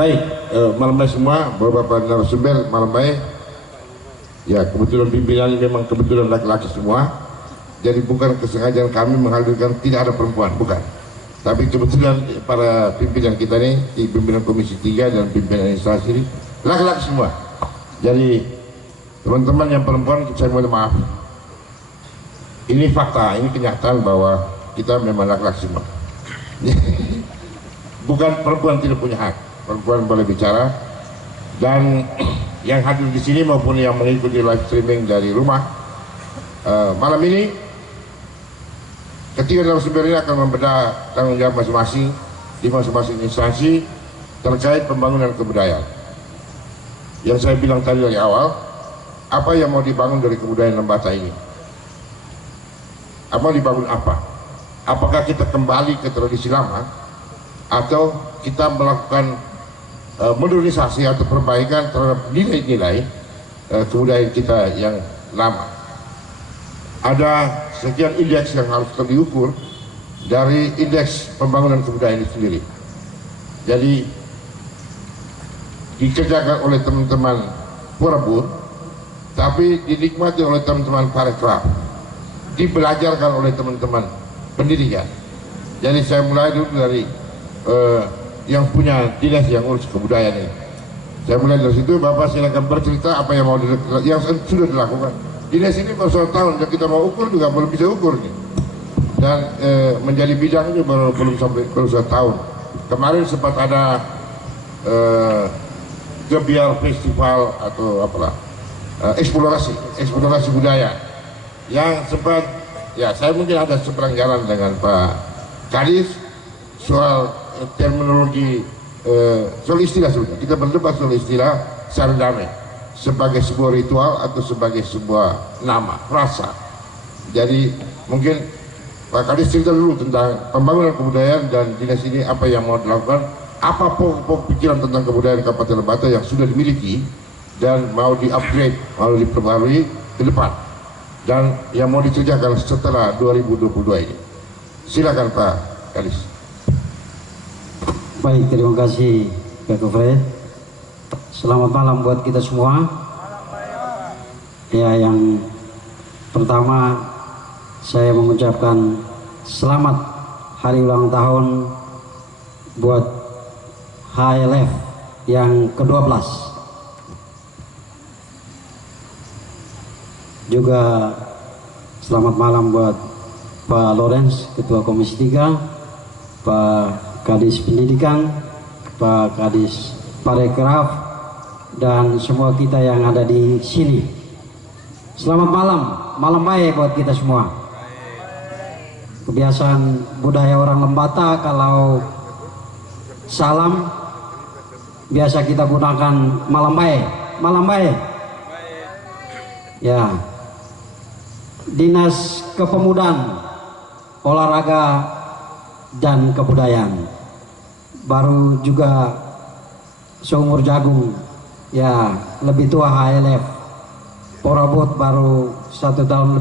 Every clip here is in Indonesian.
Baik, malam baik semua, beberapa narasumber malam baik. Ya, kebetulan pimpinan memang kebetulan laki-laki semua. Jadi bukan kesengajaan kami menghadirkan tidak ada perempuan, bukan. Tapi kebetulan para pimpinan kita ini, pimpinan Komisi 3 dan pimpinan instansi ini laki-laki semua. Jadi teman-teman yang perempuan saya mohon maaf. Ini fakta, ini kenyataan bahwa kita memang laki-laki semua. Bukan perempuan tidak punya hak, perempuan boleh bicara. Dan yang hadir di sini maupun yang mengikuti live streaming dari rumah malam ini, ketiga narasumber ini akan membedah tanggung jawab masing-masing di masing-masing instansi terkait pembangunan kebudayaan. Yang saya bilang tadi dari awal, apa yang mau dibangun dari kebudayaan Lembata ini? Apa dibangun apa? Apakah kita kembali ke tradisi lama atau kita melakukan modernisasi atau perbaikan terhadap nilai-nilai kebudayaan kita yang lama? Ada sekian indeks yang harus diukur dari indeks pembangunan kebudayaan itu sendiri. Jadi dikerjakan oleh teman-teman Purabur, tapi dinikmati oleh teman-teman Parekraf, dibelajarkan oleh teman-teman pendidikan. Jadi saya mulai dulu dari yang punya dinas yang urus kebudayaan ini. Saya mulai dari situ. Bapak silakan bercerita apa yang mau yang sudah dilakukan. Dinas ini baru 1 tahun, dan kita mau ukur juga belum bisa ukur nih. Dan menjadi bidang ini belum 1 tahun. Kemarin sempat ada Gebiar Festival atau apalah, eksplorasi budaya yang sempat, ya saya mungkin ada seberang jalan dengan Pak Kadis soal terminologi, soal istilah. Sudah kita berdebat soal istilah secara damai, sebagai sebuah ritual atau sebagai sebuah nama, rasa. Jadi mungkin Pak Kadis cerita dulu tentang pembangunan kebudayaan dan dinas ini apa yang mau dilakukan, apa pokok pikiran tentang kebudayaan Kabupaten Lembata yang sudah dimiliki dan mau di-upgrade, mau diperbarui ke depan, dan yang mau dikerjakan setelah 2022 ini. Silakan Pak Kadis. Baik, terima kasih Pak Kofre. Selamat malam buat kita semua. Ya, yang pertama saya mengucapkan selamat hari ulang tahun buat HLF yang ke-12. Juga selamat malam buat Pak Lawrence, Ketua Komisi 3, Pak Kadis Pendidikan, Pak Kadis Parekraf, dan semua kita yang ada di sini. Selamat malam, malam baik buat kita semua. Kebiasaan budaya orang Lembata, kalau salam biasa kita gunakan malam baik, malam baik. Ya, Dinas Kepemudaan, Olahraga dan Kebudayaan baru juga seumur jagung, ya lebih tua HLF. Porabot baru 1 tahun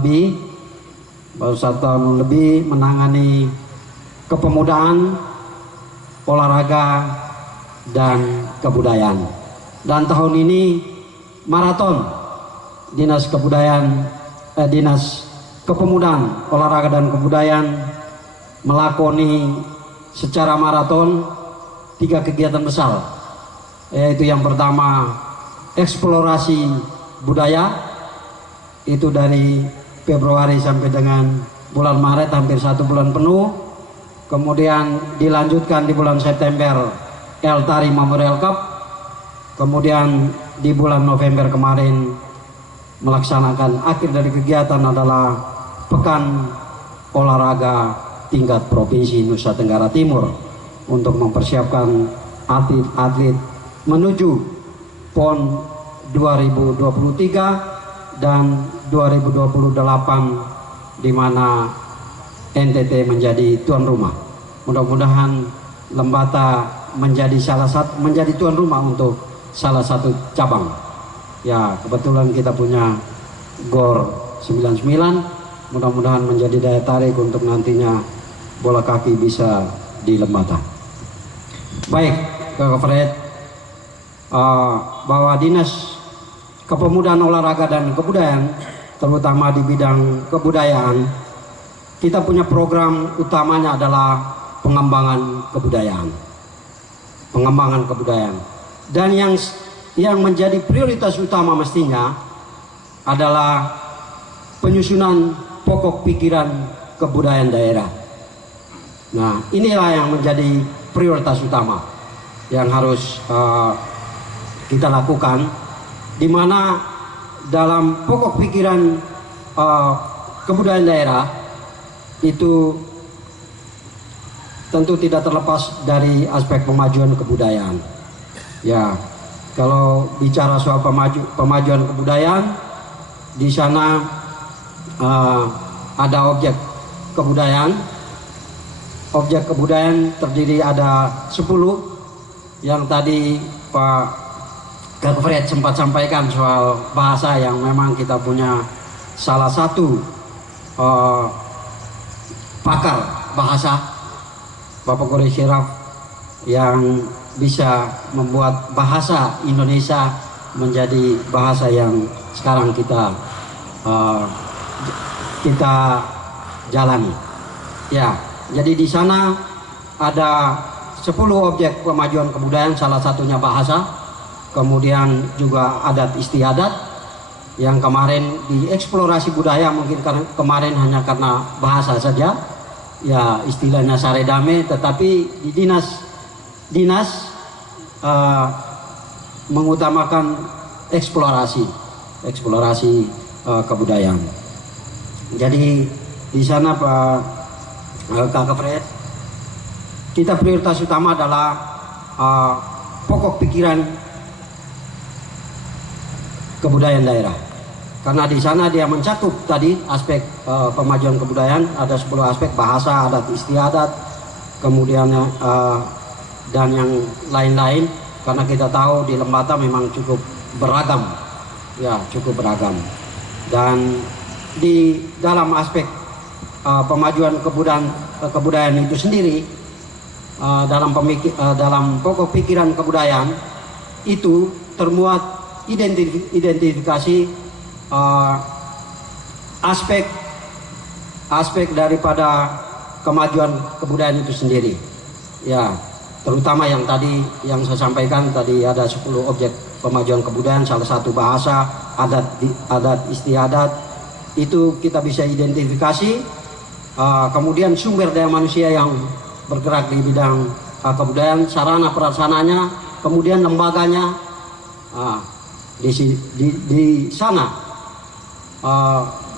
lebih, menangani kepemudaan, olahraga dan kebudayaan. Dan tahun ini maraton Dinas Kepemudaan, Olahraga dan Kebudayaan melakoni secara maraton 3 kegiatan besar, yaitu yang pertama eksplorasi budaya, itu dari Februari sampai dengan bulan Maret, hampir 1 bulan penuh. Kemudian dilanjutkan di bulan September El Tari Memorial Cup. Kemudian di bulan November kemarin melaksanakan akhir dari kegiatan adalah Pekan Olahraga tingkat Provinsi Nusa Tenggara Timur untuk mempersiapkan atlet-atlet menuju PON 2023 dan 2028, di mana NTT menjadi tuan rumah. Mudah-mudahan Lembata menjadi tuan rumah untuk salah satu cabang. Ya, kebetulan kita punya GOR 99, mudah-mudahan menjadi daya tarik untuk nantinya bola kaki bisa di Lembata. Baik, Kak Fred, bahwa Dinas Kepemudaan Olahraga dan Kebudayaan, terutama di bidang kebudayaan, kita punya program utamanya adalah pengembangan kebudayaan. Pengembangan kebudayaan. Dan yang menjadi prioritas utama mestinya adalah penyusunan pokok pikiran kebudayaan daerah. Nah, inilah yang menjadi prioritas utama yang harus kita lakukan, di mana dalam pokok pikiran kebudayaan daerah itu tentu tidak terlepas dari aspek pemajuan kebudayaan. Ya, kalau bicara soal pemajuan kebudayaan, di sana ada objek kebudayaan. Objek kebudayaan terdiri ada 10 yang tadi Pak Kak Fred sempat sampaikan soal bahasa, yang memang kita punya salah satu pakar bahasa, Bapak Gori Syiraf, yang bisa membuat bahasa Indonesia menjadi bahasa yang sekarang kita jalani. Ya, jadi di sana ada 10 objek pemajuan kebudayaan, salah satunya bahasa. Kemudian juga adat istiadat, yang kemarin di eksplorasi budaya mungkin kemarin hanya karena bahasa saja, ya istilahnya saredame, tetapi di dinas mengutamakan eksplorasi kebudayaan. Jadi di sana Pak Kak Fred, kita prioritas utama adalah pokok pikiran kebudayaan daerah, karena di sana dia mencakup tadi aspek pemajuan kebudayaan, ada 10 aspek: bahasa, adat istiadat, kemudian dan yang lain-lain, karena kita tahu di Lembata memang cukup beragam, ya cukup beragam. Dan di dalam aspek pemajuan kebudayaan itu sendiri, dalam pokok pikiran kebudayaan itu termuat identifikasi aspek daripada kemajuan kebudayaan itu sendiri. Ya, terutama yang tadi yang saya sampaikan tadi, ada 10 objek pemajuan kebudayaan, salah satu bahasa, adat istiadat, itu kita bisa identifikasi. Kemudian sumber daya manusia yang bergerak di bidang kebudayaan, sarana prasarananya, kemudian lembaganya. Di sana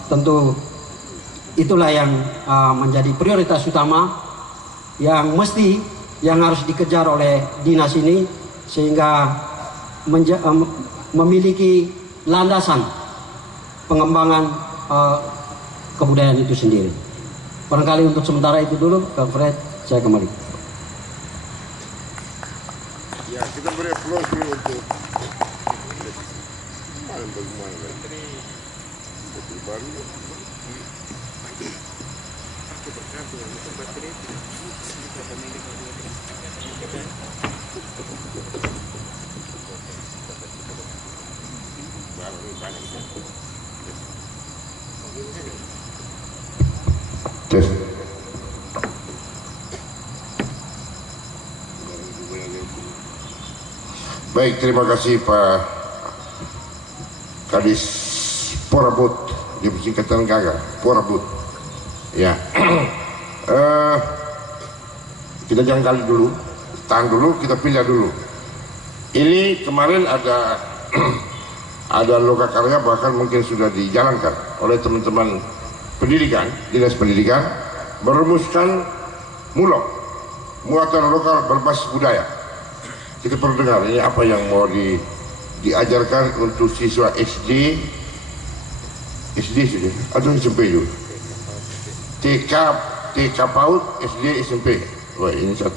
tentu itulah yang menjadi prioritas utama yang harus dikejar oleh dinas ini, sehingga memiliki landasan pengembangan kebudayaan itu sendiri. Barangkali untuk sementara itu dulu, Kak Fred, saya kembali. Ya, kita beri aplaus dulu untuk baik, terima kasih Pak Kadis Porabut, di Singkatan Gaga, Porabut. Ya, kita jangan kali dulu, tahan dulu, kita pilih dulu. Ini kemarin ada ada lokakarya, bahkan mungkin sudah dijalankan oleh teman-teman pendidikan, dinas pendidikan, merumuskan MULOK, muatan lokal berbasis budaya. Kita perlu dengar ini apa yang mau diajarkan untuk siswa SD sudah, atau SMP juga, TK PAUD, SD, SMP. Wah, ini 3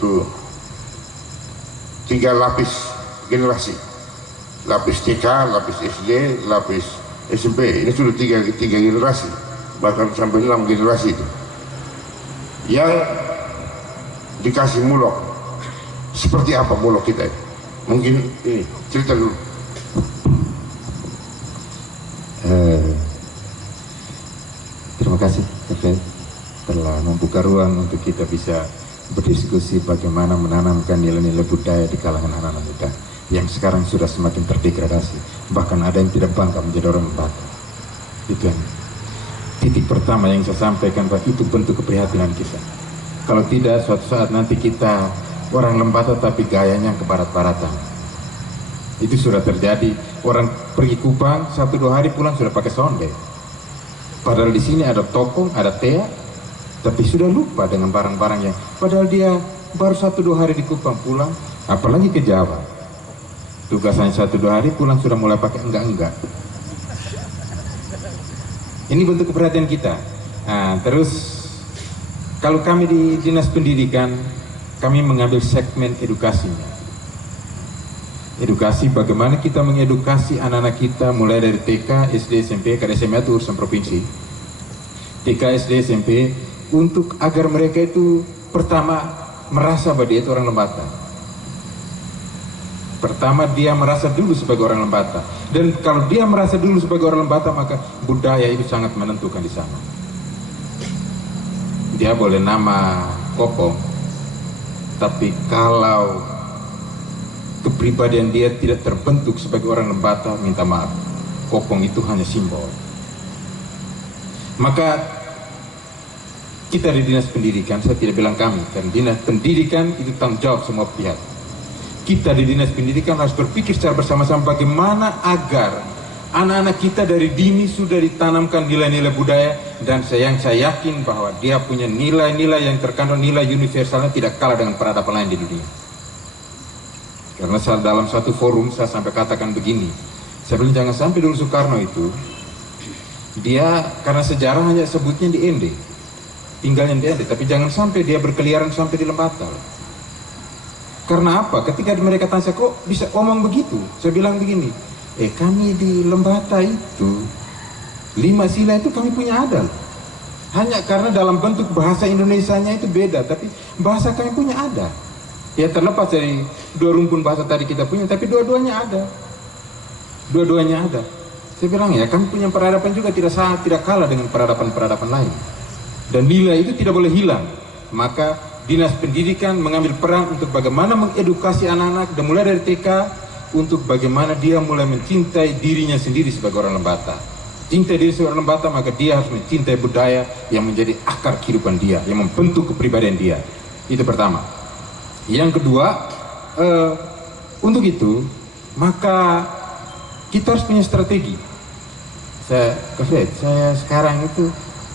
lapis generasi, lapis TK, lapis SD, lapis SMP. Ini sudah tiga generasi, bahkan sampai 6 generasi itu yang dikasih MULOK. Seperti apa MULOK kita? Mungkin ini cerita dulu. Terima kasih Kak telah membuka ruang untuk kita bisa berdiskusi bagaimana menanamkan nilai-nilai budaya di kalangan anak-anak muda yang sekarang sudah semakin terdegradasi, bahkan ada yang tidak bangga menjadi orang Lembata. Itu yang titik pertama yang saya sampaikan, Pak. Itu bentuk keprihatinan kita. Kalau tidak, suatu saat nanti kita orang Lembata tapi gayanya ke barat-baratan. Itu sudah terjadi. Orang pergi Kupang 1-2 hari pulang sudah pakai sonde. Padahal di sini ada tokong, ada tea, tapi sudah lupa dengan barang-barangnya. Padahal dia baru 1-2 hari di Kupang pulang, apalagi ke Jawa. Tugasannya 1-2 hari pulang sudah mulai pakai enggak-enggak. Ini bentuk keperhatian kita. Nah, terus kalau kami di Dinas Pendidikan, kami mengambil segmen edukasinya. Edukasi, bagaimana kita mengedukasi anak-anak kita mulai dari TK, SD, SMP, karena SMA itu urusan provinsi. TK, SD, SMP, untuk agar mereka itu pertama merasa bahwa dia itu orang Lembata. Pertama dia merasa dulu sebagai orang Lembata, dan kalau dia merasa dulu sebagai orang Lembata, maka budaya itu sangat menentukan di sana. Dia boleh nama Kopong, tapi kalau kepribadian dia tidak terbentuk sebagai orang Lembata, minta maaf, Kopong itu hanya simbol. Maka kita di Dinas Pendidikan, saya tidak bilang kami, dan Dinas Pendidikan itu tanggung jawab semua pihak. Kita di Dinas Pendidikan harus berpikir secara bersama-sama bagaimana agar anak-anak kita dari dini sudah ditanamkan nilai-nilai budaya, dan saya yakin bahwa dia punya nilai-nilai yang terkandung nilai universalnya tidak kalah dengan peradaban lain di dunia. Karena dalam satu forum saya sampai katakan begini, saya bilang jangan sampai dulu Soekarno itu dia karena sejarah hanya sebutnya di ND, tinggalnya di ND, tapi jangan sampai dia berkeliaran sampai di Lembata. Karena apa? Ketika mereka tanya, kok bisa ngomong begitu? Saya bilang begini, kami di Lembata itu 5 sila itu kami punya ada. Hanya karena dalam bentuk bahasa Indonesianya itu beda, tapi bahasa kami punya ada. Ya terlepas dari 2 rumpun bahasa tadi kita punya, tapi dua-duanya ada. Dua-duanya ada. Saya bilang ya, kami punya peradaban juga tidak kalah dengan peradaban-peradaban lain. Dan nilai itu tidak boleh hilang. Maka Dinas Pendidikan mengambil peran untuk bagaimana mengedukasi anak-anak dan mulai dari TK untuk bagaimana dia mulai mencintai dirinya sendiri sebagai orang Lembata. Cintai diri sebagai orang Lembata, maka dia harus mencintai budaya yang menjadi akar kehidupan dia, yang membentuk kepribadian dia. Itu pertama. Yang kedua, untuk itu maka kita harus punya strategi. Saya sekarang itu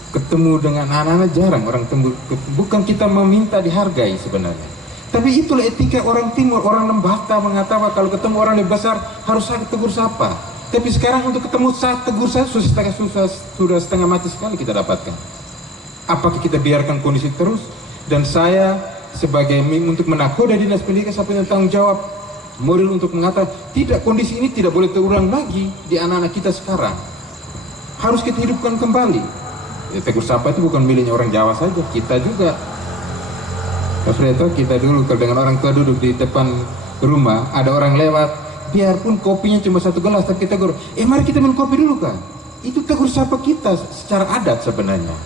ketemu dengan anak-anak jarang orang tembus, bukan kita meminta dihargai sebenarnya, tapi itulah etika orang timur, orang Lembata mengatakan kalau ketemu orang lebih besar harus tegur sapa. Tapi sekarang untuk ketemu saat tegur saya sudah setengah mati sekali kita dapatkan. Apakah kita biarkan kondisi terus? Dan saya sebagai untuk menakoda Dinas Pendidikan saya punya tanggung jawab moral untuk mengatakan tidak, kondisi ini tidak boleh terulang lagi di anak-anak kita sekarang. Harus kita hidupkan kembali. Ya, tegur sapa itu bukan miliknya orang Jawa saja, kita juga. Kita dulu kalau dengan orang tua duduk di depan rumah, ada orang lewat, biarpun kopinya cuma 1 gelas, tapi kita tegur, mari kita minum kopi dulu kan. Itu tegur sapa kita secara adat sebenarnya.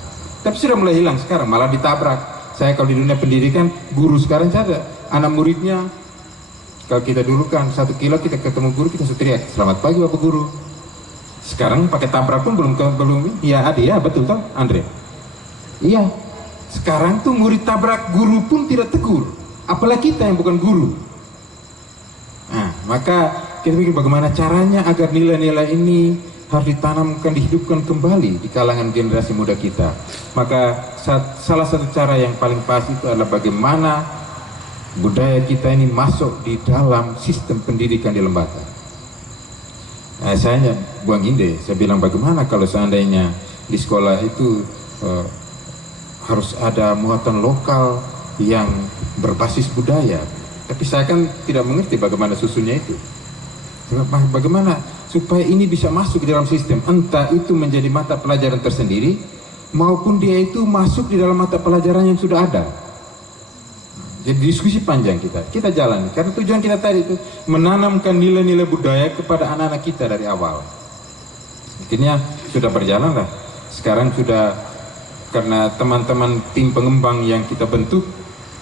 Tapi sudah mulai hilang sekarang, malah ditabrak. Saya kalau di dunia pendidikan, guru sekarang saja, anak muridnya, kalau kita dulu kan 1 kilo kita ketemu guru, kita teriak, selamat pagi Bapak Guru. Sekarang pakai tabrak pun belum. Iya Adi, ya betul toh Andre. Iya. Sekarang tuh murid tabrak guru pun tidak tegur, apalagi kita yang bukan guru. Nah, maka kita pikir bagaimana caranya agar nilai-nilai ini harus ditanamkan, dihidupkan kembali di kalangan generasi muda kita. Maka salah satu cara yang paling pas itu adalah bagaimana budaya kita ini masuk di dalam sistem pendidikan di Lembata. Saya buang inde, saya bilang bagaimana kalau seandainya di sekolah itu harus ada muatan lokal yang berbasis budaya. Tapi saya kan tidak mengerti bagaimana susunnya itu. Bagaimana supaya ini bisa masuk di dalam sistem, entah itu menjadi mata pelajaran tersendiri maupun dia itu masuk di dalam mata pelajaran yang sudah ada. Jadi diskusi panjang kita jalani karena tujuan kita tadi itu menanamkan nilai-nilai budaya kepada anak-anak kita dari awal. Akhirnya sudah berjalan lah. Sekarang sudah, karena teman-teman tim pengembang yang kita bentuk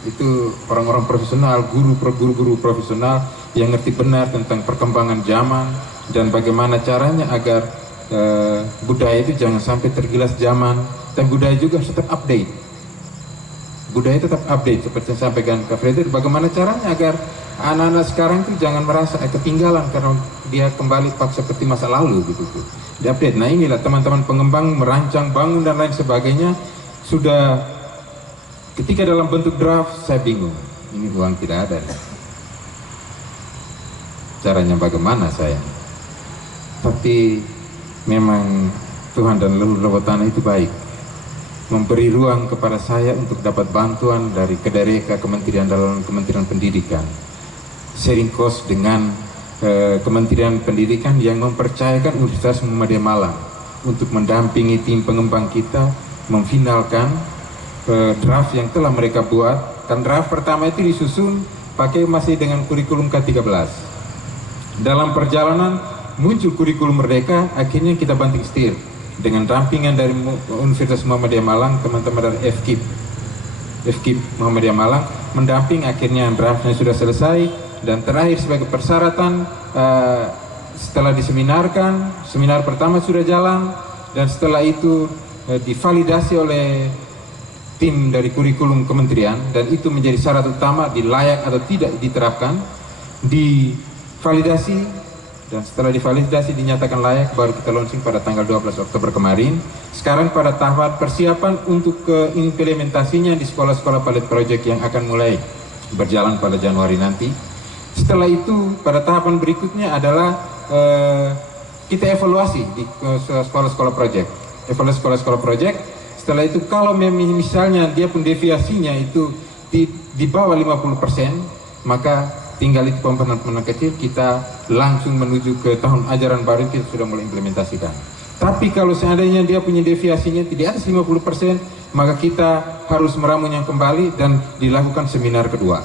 itu orang-orang profesional, guru-guru profesional yang ngerti benar tentang perkembangan zaman dan bagaimana caranya agar budaya itu jangan sampai tergilas zaman, dan budaya juga harus tetap update. Budaya tetap update seperti yang sampaikan Kak Fredrik, bagaimana caranya agar anak-anak sekarang itu jangan merasa ketinggalan karena dia kembali seperti masa lalu gitu tuh. Diupdate. Nah inilah teman-teman pengembang merancang, bangun dan lain sebagainya sudah. Ketika dalam bentuk draft saya bingung, ini uang tidak ada nih. Caranya bagaimana saya? Tapi memang Tuhan dan leluhur bawah tanah itu baik, memberi ruang kepada saya untuk dapat bantuan dari Kedareka, Kementerian Dalam, Kementerian Pendidikan, sharing cost dengan Kementerian Pendidikan yang mempercayakan Universitas Muhammadiyah Malang untuk mendampingi tim pengembang kita memfinalkan draft yang telah mereka buat. Dan draft pertama itu disusun pakai masih dengan kurikulum K13. Dalam perjalanan muncul kurikulum Merdeka, akhirnya kita banting setir dengan dampingan dari Universitas Muhammadiyah Malang, teman-teman dari FKIP Muhammadiyah Malang mendamping. Akhirnya draftnya sudah selesai, dan terakhir sebagai persyaratan setelah diseminarkan, seminar pertama sudah jalan, dan setelah itu divalidasi oleh tim dari kurikulum kementerian, dan itu menjadi syarat utama dilayak atau tidak diterapkan, divalidasi, dan setelah divalidasi dinyatakan layak, baru kita launching pada tanggal 12 Oktober kemarin. Sekarang pada tahap persiapan untuk implementasinya di sekolah-sekolah pilot project yang akan mulai berjalan pada Januari nanti. Setelah itu pada tahapan berikutnya adalah kita evaluasi di sekolah-sekolah project. Evaluasi sekolah-sekolah project. Setelah itu kalau misalnya dia pun deviasinya itu di bawah 50%, maka tinggal itu komponen-komponen kecil, kita langsung menuju ke tahun ajaran baru, kita sudah mulai implementasikan. Tapi kalau seandainya dia punya deviasinya di atas 50%, maka kita harus meramunya kembali dan dilakukan seminar kedua.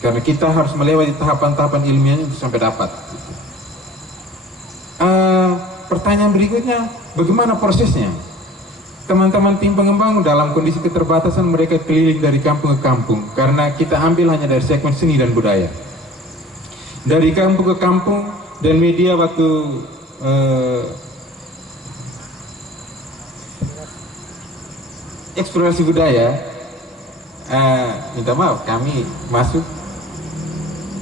Karena kita harus melewati tahapan-tahapan ilmiahnya sampai dapat. Pertanyaan berikutnya, bagaimana prosesnya? Teman-teman tim pengembang dalam kondisi keterbatasan, mereka keliling dari kampung ke kampung karena kita ambil hanya dari segmen seni dan budaya. Dari kampung ke kampung, dan media waktu eksplorasi budaya, minta maaf kami masuk,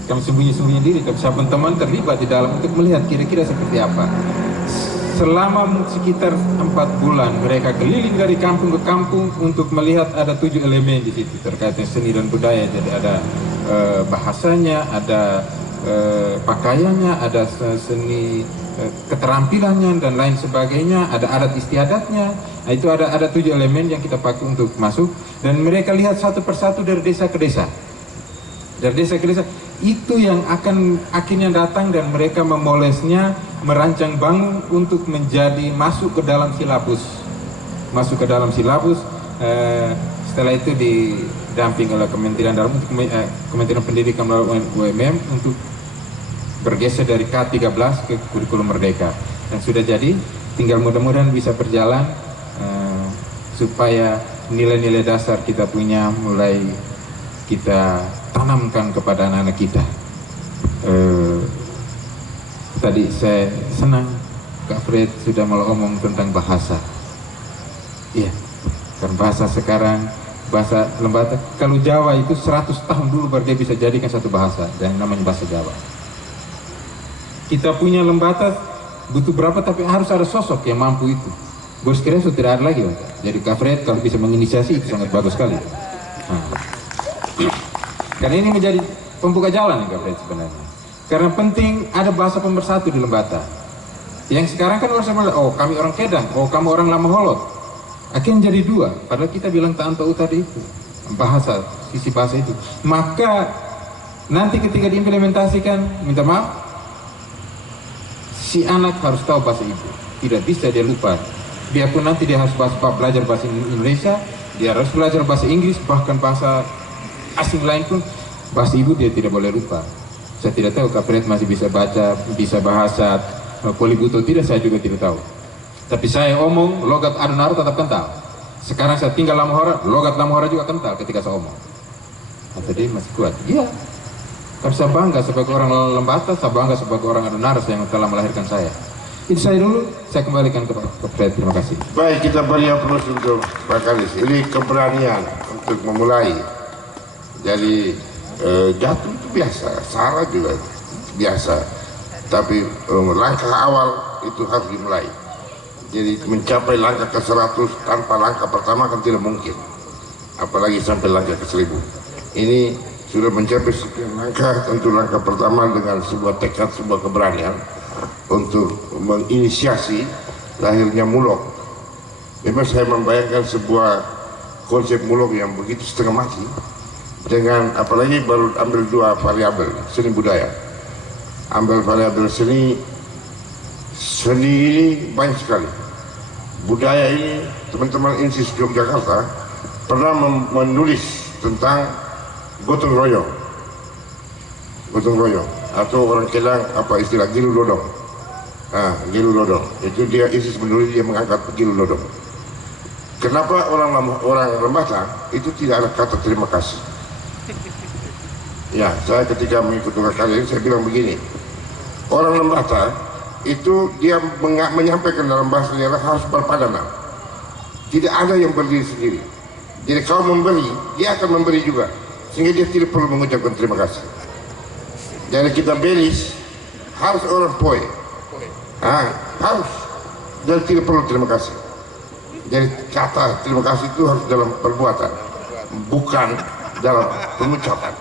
kami sembunyi-sembunyi diri, tapi siapapun teman terlibat di dalam untuk melihat kira-kira seperti apa. Selama sekitar 4 bulan mereka keliling dari kampung ke kampung untuk melihat ada 7 elemen di situ terkait dengan seni dan budaya. Jadi ada bahasanya, ada pakaiannya, ada seni keterampilannya dan lain sebagainya, ada adat istiadatnya. Nah, itu ada 7 elemen yang kita pakai untuk masuk, dan mereka lihat satu persatu dari desa ke desa. Dari desa ke desa itu yang akan akhirnya datang, dan mereka memolesnya, merancang bangun untuk menjadi masuk ke dalam silabus. Setelah itu didamping oleh Kementerian Dalam, Kementerian Pendidikan melalui UMM untuk bergeser dari K13 ke kurikulum Merdeka, dan sudah jadi, tinggal mudah-mudahan bisa berjalan supaya nilai-nilai dasar kita punya mulai kita tanamkan kepada anak-anak kita. Tadi saya senang Kak Fred sudah mulai ngomong tentang bahasa. Iya, kan bahasa sekarang, bahasa Lembata, kalau Jawa itu 100 tahun dulu baru dia bisa jadikan satu bahasa, yang namanya bahasa Jawa. Kita punya Lembata butuh berapa, tapi harus ada sosok yang mampu itu. Bos kira sudah tidak ada lagi, Pak. Jadi Kak Fred kalau bisa menginisiasi itu sangat bagus sekali. Nah. Karena ini menjadi pembuka jalan Kak Fred sebenarnya. Karena penting ada bahasa pemersatu di Lembata. Yang sekarang kan orang sama, oh kami orang Kedang, oh kamu orang Lama Holot. Akhirnya jadi 2, padahal kita bilang Ta'antau tadi itu. Bahasa, sisi bahasa itu. Maka nanti ketika diimplementasikan, minta maaf, si anak harus tahu bahasa ibu. Tidak bisa dia lupa. Biarpun nanti dia harus belajar bahasa Indonesia, dia harus belajar bahasa Inggris, bahkan bahasa asing lain pun bahasa ibu dia tidak boleh lupa. Saya tidak tahu Kapret masih bisa baca, bisa bahasa Polibuto tidak, saya juga tidak tahu. Tapi saya omong logat Adonaro tetap kental. Sekarang saya tinggal Lamahora, logat Lamahora juga kental ketika saya omong. Jadi masih kuat. Iya. Kan saya bangga sebagai orang Lembata, saya bangga sebagai orang Adonaro yang telah melahirkan saya. Itu saya dulu, saya kembalikan ke Fred. Terima kasih. Baik, kita beri aplaus untuk Pak Kalis. Ini keberanian untuk memulai. Jadi jatuh itu biasa, salah juga biasa. Tapi langkah awal itu harus dimulai. Jadi mencapai langkah ke 100 tanpa langkah pertama kan tidak mungkin. Apalagi sampai langkah ke 1000. Ini sudah mencapai sekian langkah, tentu langkah pertama dengan sebuah tekad, sebuah keberanian untuk menginisiasi lahirnya Mulog. Memang saya membayangkan sebuah konsep Mulog yang begitu setengah mati, dengan apalagi baru ambil 2 variabel, seni budaya. Ambil variabel seni ini banyak sekali. Budaya ini, teman-teman INSIS Yogyakarta pernah menulis tentang gotong royong, atau orang Kelang apa istilah gilu dodong. Gilu dodong itu dia ISIS menulis, dia mengangkat gilu dodong. Kenapa orang Lembata itu tidak ada kata terima kasih? Ya, saya ketika mengikuti kalian saya bilang begini, orang Lembata itu dia menyampaikan dalam bahasa daerah harus berpadanan. Tidak ada yang berdiri sendiri. Jadi kalau memberi, dia akan memberi juga, sehingga dia tidak perlu mengucapkan terima kasih. Jadi kita beris harus orang poe, harus, dan tidak perlu terima kasih. Jadi kata terima kasih itu harus dalam perbuatan, bukan dalam pengucapan.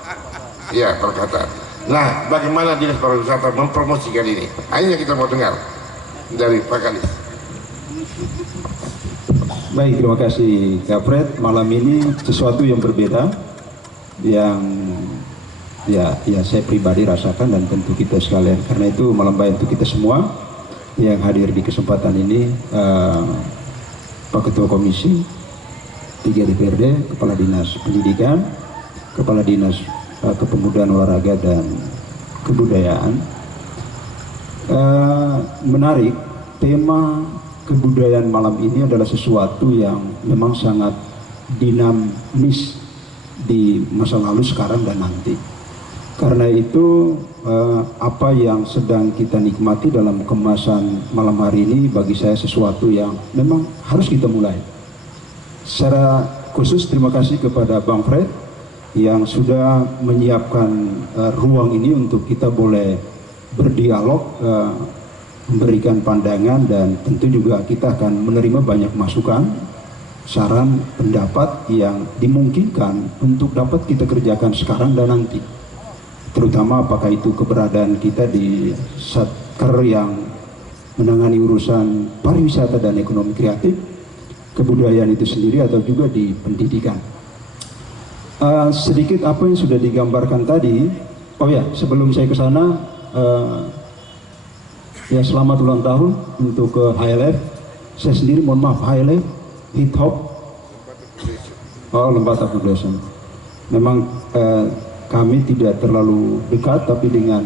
Ya, perkataan. Nah, bagaimana Dinas Pariwisata mempromosikan ini? Akhirnya kita mau dengar dari Pak Kalis. Baik, terima kasih Kak Fred. Malam ini sesuatu yang berbeda, yang ya saya pribadi rasakan dan tentu kita sekalian. Karena itu malam baik untuk kita semua yang hadir di kesempatan ini, Pak Ketua Komisi 3 DPRD, Kepala Dinas Pendidikan, Kepala Dinas Kepemudaan Olahraga dan Kebudayaan. Menarik, tema kebudayaan malam ini adalah sesuatu yang memang sangat dinamis di masa lalu, sekarang, dan nanti. Karena itu apa yang sedang kita nikmati dalam kemasan malam hari ini bagi saya sesuatu yang memang harus kita mulai. Secara khusus terima kasih kepada Bang Fred yang sudah menyiapkan ruang ini untuk kita boleh berdialog, memberikan pandangan, dan tentu juga kita akan menerima banyak masukan, saran, pendapat yang dimungkinkan untuk dapat kita kerjakan sekarang dan nanti. Terutama apakah itu keberadaan kita di Satker yang menangani urusan pariwisata dan ekonomi kreatif, kebudayaan itu sendiri, atau juga di pendidikan. Sedikit apa yang sudah digambarkan tadi. Oh ya, sebelum saya ke sana, ya selamat ulang tahun untuk ke HLF. Saya sendiri mohon maaf, HLF Hip Hop Lembata Foundation. Memang kami tidak terlalu dekat, tapi dengan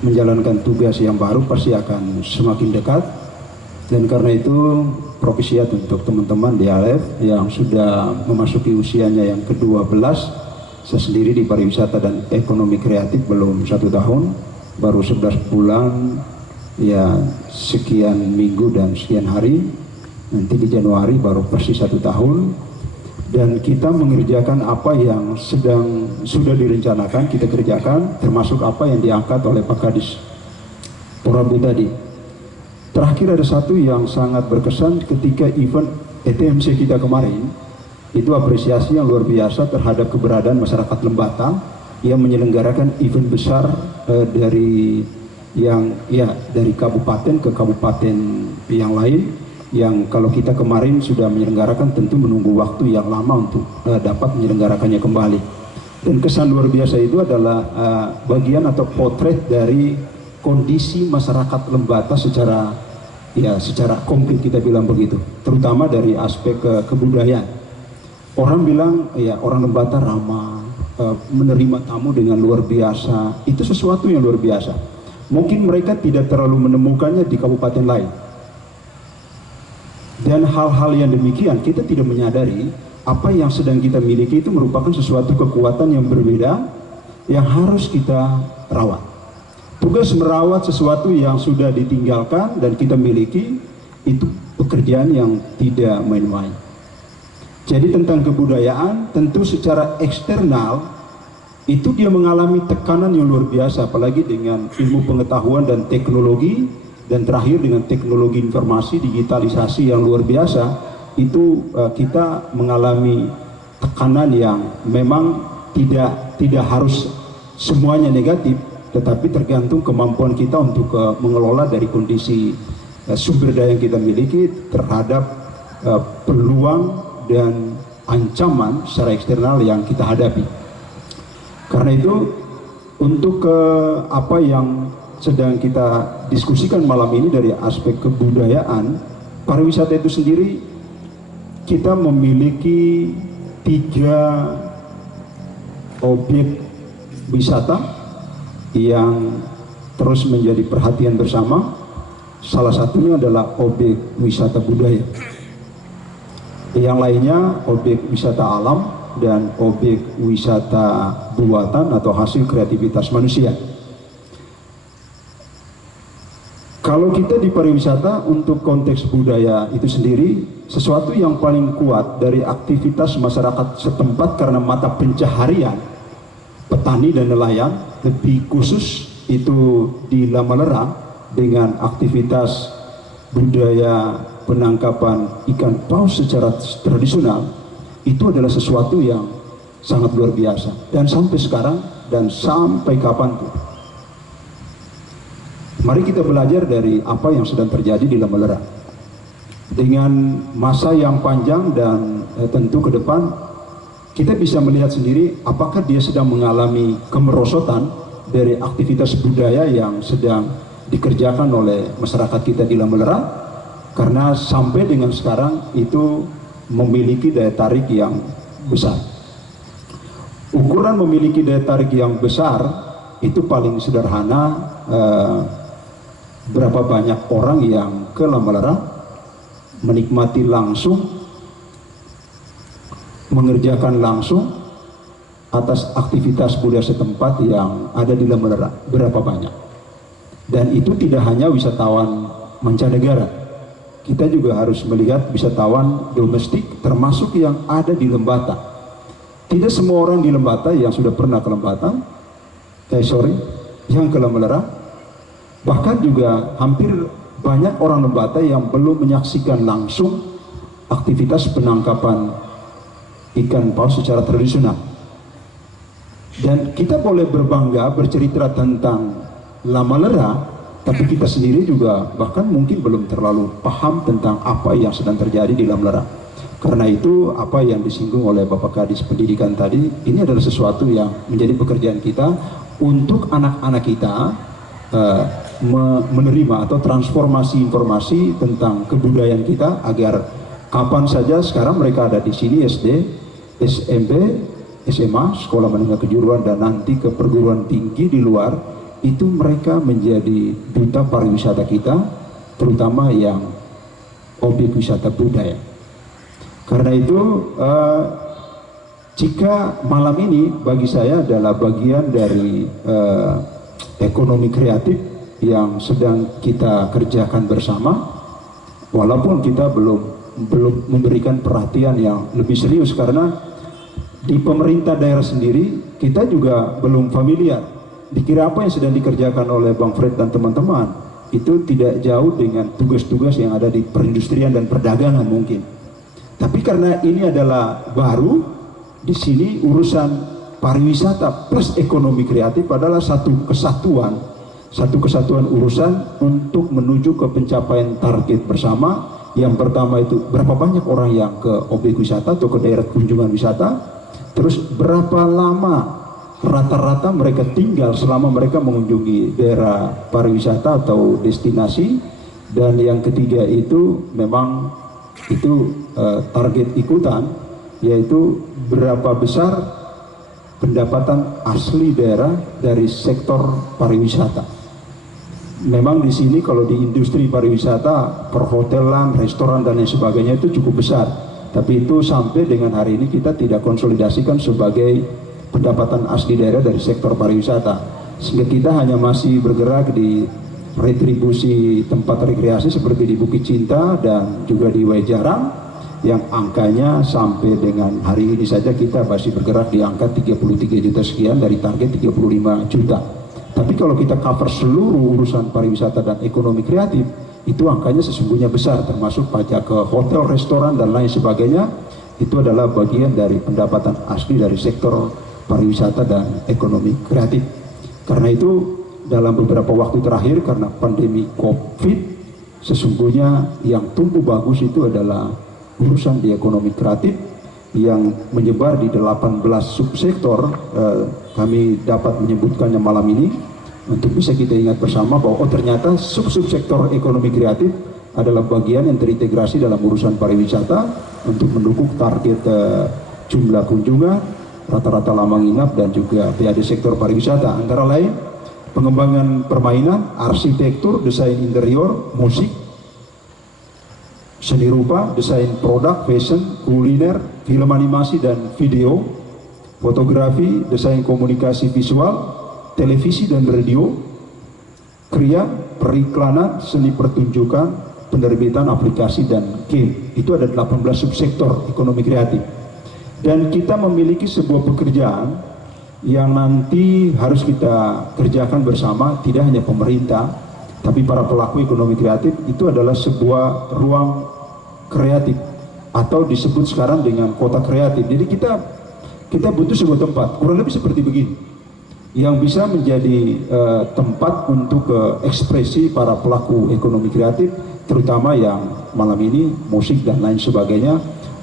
menjalankan tugas yang baru pasti akan semakin dekat. Dan karena itu propisiat untuk teman-teman di HLF yang sudah memasuki usianya yang ke-12. Saya sendiri di pariwisata dan ekonomi kreatif belum 1 tahun, baru 11 bulan, ya sekian minggu dan sekian hari. Nanti di Januari baru persis 1 tahun. Dan kita mengerjakan apa yang sudah direncanakan, kita kerjakan, termasuk apa yang diangkat oleh Pak Kadis Prabu tadi. Terakhir ada satu yang sangat berkesan ketika event ETMC kita kemarin, itu apresiasi yang luar biasa terhadap keberadaan masyarakat Lembata yang menyelenggarakan event besar dari kabupaten ke kabupaten yang lain, yang kalau kita kemarin sudah menyelenggarakan tentu menunggu waktu yang lama untuk dapat menyelenggarakannya kembali. Dan kesan luar biasa itu adalah bagian atau potret dari kondisi masyarakat Lembata secara komplit, kita bilang begitu, terutama dari aspek kebudayaan. Orang bilang ya orang Lembata ramah, menerima tamu dengan luar biasa. Itu sesuatu yang luar biasa. Mungkin mereka tidak terlalu menemukannya di kabupaten lain. Dan hal-hal yang demikian kita tidak menyadari apa yang sedang kita miliki itu merupakan sesuatu kekuatan yang berbeda yang harus kita rawat. Tugas merawat sesuatu yang sudah ditinggalkan dan kita miliki itu pekerjaan yang tidak main-main. Jadi tentang kebudayaan, tentu secara eksternal itu dia mengalami tekanan yang luar biasa, apalagi dengan ilmu pengetahuan dan teknologi, dan terakhir dengan teknologi informasi, digitalisasi yang luar biasa, itu kita mengalami tekanan yang memang tidak harus semuanya negatif, tetapi tergantung kemampuan kita untuk mengelola dari kondisi sumber daya yang kita miliki terhadap peluang dan ancaman secara eksternal yang kita hadapi. Karena itu untuk apa yang sedang kita diskusikan malam ini dari aspek kebudayaan, pariwisata itu sendiri kita memiliki 3 objek wisata yang terus menjadi perhatian bersama. Salah satunya adalah objek wisata budaya. Yang lainnya objek wisata alam dan objek wisata buatan atau hasil kreativitas manusia. Kalau kita di pariwisata untuk konteks budaya itu sendiri, sesuatu yang paling kuat dari aktivitas masyarakat setempat karena mata pencaharian petani dan nelayan, lebih khusus itu di Lamalera dengan aktivitas budaya penangkapan ikan paus secara tradisional, itu adalah sesuatu yang sangat luar biasa dan sampai sekarang dan sampai kapanpun. Mari kita belajar dari apa yang sedang terjadi di Lamalera. Dengan masa yang panjang dan tentu ke depan, kita bisa melihat sendiri apakah dia sedang mengalami kemerosotan dari aktivitas budaya yang sedang dikerjakan oleh masyarakat kita di Lamalera, karena sampai dengan sekarang itu memiliki daya tarik yang besar. Ukuran memiliki daya tarik yang besar itu paling sederhana, berapa banyak orang yang ke Lamalera menikmati langsung, mengerjakan langsung atas aktivitas budaya setempat yang ada di Lamalera, berapa banyak. Dan itu tidak hanya wisatawan mancanegara, kita juga harus melihat wisatawan domestik termasuk yang ada di Lembata. Tidak semua orang di Lembata yang sudah pernah ke Lembata, yang ke Lamalera. Bahkan juga hampir banyak orang Lembata yang belum menyaksikan langsung aktivitas penangkapan ikan paus secara tradisional. Dan kita boleh berbangga bercerita tentang Lamalera, tapi kita sendiri juga bahkan mungkin belum terlalu paham tentang apa yang sedang terjadi di Lamalera. Karena itu apa yang disinggung oleh Bapak Kadis Pendidikan tadi, ini adalah sesuatu yang menjadi pekerjaan kita untuk anak-anak kita menerima atau transformasi informasi tentang kebudayaan kita, agar kapan saja sekarang mereka ada di sini SD, SMP, SMA, sekolah menengah kejuruan, dan nanti ke perguruan tinggi di luar, itu mereka menjadi duta pariwisata kita, terutama yang objek wisata budaya. Karena itu jika malam ini bagi saya adalah bagian dari ekonomi kreatif yang sedang kita kerjakan bersama, walaupun kita belum memberikan perhatian yang lebih serius, karena di pemerintah daerah sendiri kita juga belum familiar. Dikira apa yang sedang dikerjakan oleh Bang Fred dan teman-teman itu tidak jauh dengan tugas-tugas yang ada di perindustrian dan perdagangan mungkin. Tapi karena ini adalah baru, di sini urusan pariwisata plus ekonomi kreatif adalah satu kesatuan urusan untuk menuju ke pencapaian target bersama. Yang pertama itu berapa banyak orang yang ke objek wisata atau ke daerah kunjungan wisata, terus berapa lama rata-rata mereka tinggal selama mereka mengunjungi daerah pariwisata atau destinasi, dan yang ketiga itu memang itu target ikutan, yaitu berapa besar pendapatan asli daerah dari sektor pariwisata. Memang di sini kalau di industri pariwisata, perhotelan, restoran dan lain sebagainya itu cukup besar. Tapi itu sampai dengan hari ini kita tidak konsolidasikan sebagai pendapatan asli daerah dari sektor pariwisata. Sehingga kita hanya masih bergerak di retribusi tempat rekreasi seperti di Bukit Cinta dan juga di Wajarang, yang angkanya sampai dengan hari ini saja kita masih bergerak di angka 33 juta sekian dari target 35 juta. Tapi kalau kita cover seluruh urusan pariwisata dan ekonomi kreatif, itu angkanya sesungguhnya besar, termasuk pajak ke hotel, restoran, dan lain sebagainya. Itu adalah bagian dari pendapatan asli dari sektor pariwisata dan ekonomi kreatif. Karena itu dalam beberapa waktu terakhir, karena pandemi COVID, sesungguhnya yang tumbuh bagus itu adalah urusan di ekonomi kreatif yang menyebar di 18 subsektor. Kami dapat menyebutkannya malam ini untuk bisa kita ingat bersama bahwa ternyata subsektor ekonomi kreatif adalah bagian yang terintegrasi dalam urusan pariwisata untuk mendukung target jumlah kunjungan, rata-rata lama nginap, dan juga PAD sektor pariwisata. Antara lain pengembangan permainan, arsitektur, desain interior, musik, seni rupa, desain produk, fashion, kuliner, film animasi dan video, fotografi, desain komunikasi visual, televisi dan radio, kriya, periklanan, seni pertunjukan, penerbitan aplikasi dan game. Itu ada 18 subsektor ekonomi kreatif. Dan kita memiliki sebuah pekerjaan yang nanti harus kita kerjakan bersama, tidak hanya pemerintah, tapi para pelaku ekonomi kreatif. Itu adalah sebuah ruang kreatif atau disebut sekarang dengan kota kreatif. Jadi kita butuh sebuah tempat kurang lebih seperti begini yang bisa menjadi tempat untuk ekspresi para pelaku ekonomi kreatif, terutama yang malam ini musik dan lain sebagainya,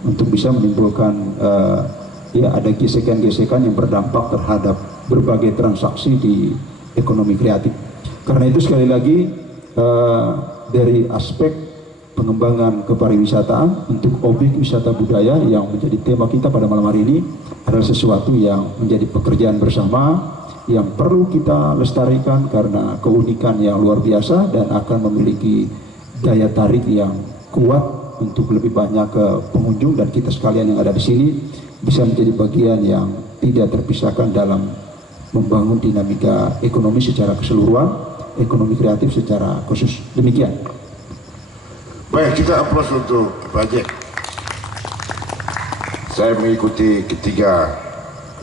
untuk bisa menimbulkan ya ada gesekan-gesekan yang berdampak terhadap berbagai transaksi di ekonomi kreatif. Karena itu sekali lagi dari aspek pengembangan kepariwisataan untuk objek wisata budaya yang menjadi tema kita pada malam hari ini adalah sesuatu yang menjadi pekerjaan bersama yang perlu kita lestarikan karena keunikan yang luar biasa dan akan memiliki daya tarik yang kuat untuk lebih banyak pengunjung, dan kita sekalian yang ada di sini bisa menjadi bagian yang tidak terpisahkan dalam membangun dinamika ekonomi secara keseluruhan, ekonomi kreatif secara khusus. Demikian. Baik, kita aplaus untuk Pak Jack. Saya mengikuti ketiga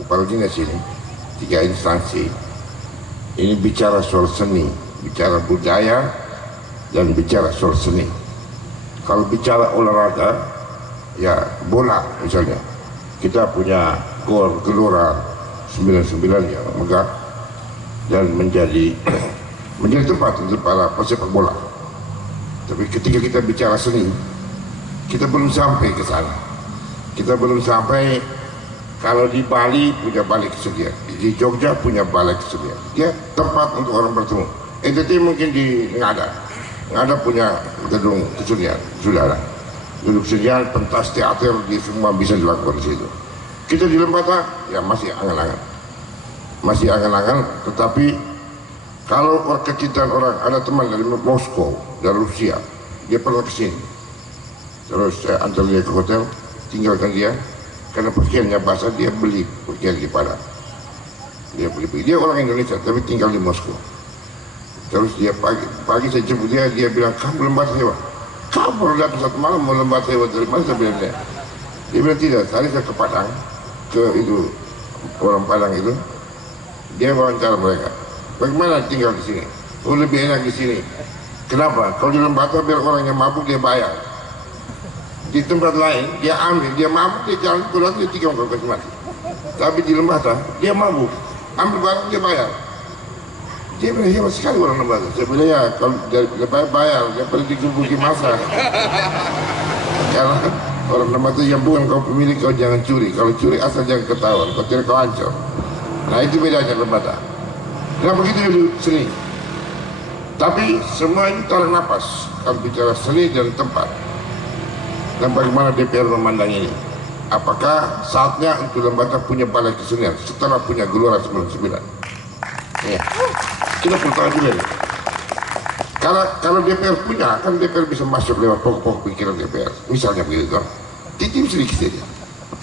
kepala dinas ini, tiga instansi. Ini bicara soal seni, bicara budaya, dan bicara soal seni. Kalau bicara olahraga, ya bola misalnya. Kita punya Gor Gelora 99 yang megah dan menjadi tempat untuk para pesepak bola. Tapi ketika kita bicara seni, kita belum sampai ke sana. Kita belum sampai. Kalau di Bali punya balai kesenian, di Jogja punya balai kesenian. Dia tempat untuk orang bertemu. NTT mungkin di Ngada punya gedung kesenian, sudah ada. Gedung kesenian, pentas teater, di semua bisa dilakukan di situ. Kita di Lembata, ya masih angan-angan, tetapi kalau kecintaan orang, ada teman dari Moskow, dari Rusia, dia pernah ke sini. Terus saya antar dia ke hotel, tinggalkan dia, karena pakaiannya basah, dia beli pakaian di Padang. Dia orang Indonesia, tapi tinggal di Moskow. Terus dia pagi saya jemput dia bilang, kamu lembat sewa. Kamu baru datang satu malam mau lembat sewa dari mana? Saya bilang dia bilang tidak. Tadi saya ke Padang, ke itu orang Padang itu, dia wawancara mereka. Bagaimana tinggal di sini? Oh, lebih enak di sini. Kenapa? Kalau di Lembata biar orang yang mabuk dia bayar. Di tempat lain dia ambil, dia mabuk dia jalan pulang dia 3 kali mati. Tapi di Lembata dia mabuk, ambil barang dia bayar. Dia bilang hebat sekali orang Lembata. Saya bilang ya kalau dia bayar daripada digebuki masa. Karena orang Lembata yang bukan kau pemilik kau jangan curi. Kalau curi asal jangan ketahuan, kau curi kau hancur. Nah itu bedanya Lembata. Nah begitu dulu seni. Tapi semua ini tarik nafas kalau bicara seni dan tempat. Dan bagaimana DPR memandang ini. apakah saatnya untuk Lembata punya balai kesenian setelah punya Gelora 99? Ya, kita perlu tahu juga nih. Kalau DPR punya, kan DPR bisa masuk lewat pokok-pokok pikiran DPR, misalnya begitu kan? Titip sedikit saja,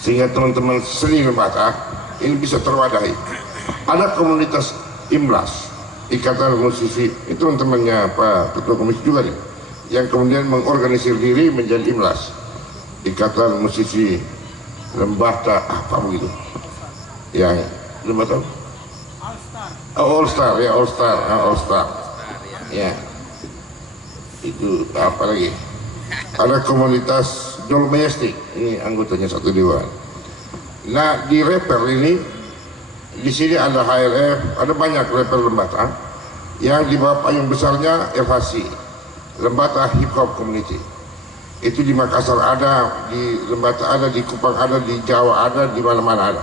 sehingga teman-teman seni Lembata ini bisa terwadahi. Ada komunitas IMLAS, Ikatan Musisi, itu teman-temannya Pak Ketua Komisi juga nih, yang kemudian mengorganisir diri menjadi IMLAS, Ikatan Musisi Lembata apa begitu, yang Lembata All Star ya, All Star ya, itu apa lagi, ada komunitas Dolmestik, ini anggotanya satu dewan. Nah di rapper ini, di sini ada HLF, ada banyak rapper Lembata yang di bawah payung besarnya FHC, Lembata Hip Hop Community. Itu di Makassar ada, di Lembata ada, di Kupang ada, di Jawa ada, di mana-mana ada.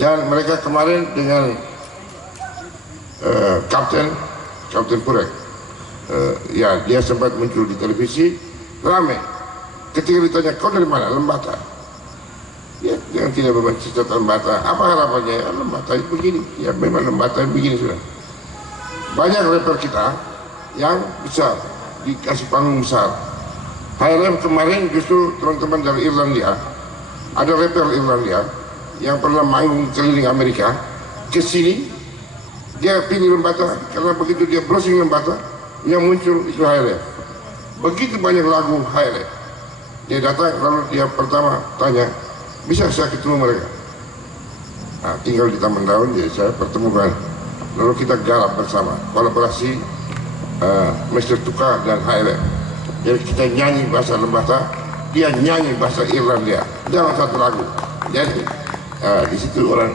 Dan mereka kemarin dengan Kapten Purek, ya dia sempat muncul di televisi, ramai. Ketika ditanya, kau dari mana? Lembata. Ya, yang tidak berbasis Lembata. Apa harapannya? Ya, Lembata itu begini. Ya, memang Lembata begini sudah. Banyak rapper kita yang bisa dikasih panggung besar. HLM kemarin justru teman-teman dari Irlandia, ada rapper Irlandia yang pernah manggung keliling Amerika, ke sini dia pilih Lembata karena begitu dia browsing Lembata, yang muncul itu HLM. Begitu banyak lagu HLM. Dia datang, lalu dia pertama tanya, bisa saya ketemu mereka? Nah, tinggal di Taman Daun, jadi saya pertemukan. Lalu kita garap bersama, kolaborasi Mr. Tuka dan HLM. Jadi kita nyanyi bahasa Lembata, dia nyanyi bahasa Irlandia dalam satu lagu. Jadi di situ orang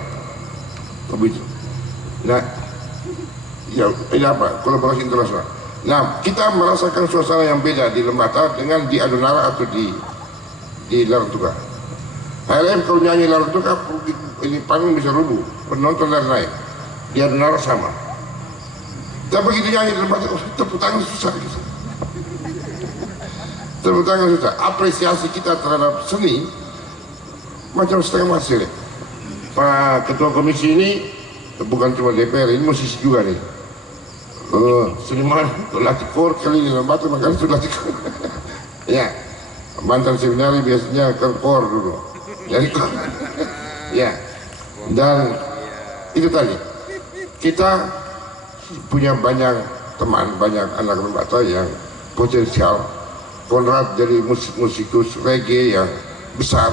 begitu. Nah, ya ini apa? Kolaborasi internasional. Nah, kita merasakan suasana yang beda di Lembata dengan di Adunara atau di Larang-Tuka. HLM kalau nyanyi Larang-Tuka, ini panggung bisa rubuh, penonton dan naik. Di Adunara sama. Tapi begitu nyanyi di Lembata, tepuk tangan susah gitu. Tepuk tangan susah. Apresiasi kita terhadap seni macam setengah masih. Pak Ketua Komisi ini bukan cuma DPR, ini musisi juga nih. Seniman latih kor kali ini Lembata, makanya sudah latih kor. Ya, mantan seminari biasanya kan kor dulu. Jadi ya, dan itu tadi kita punya banyak teman, banyak anak Lembata yang potensial. Konrad jadi musikus reggae yang besar.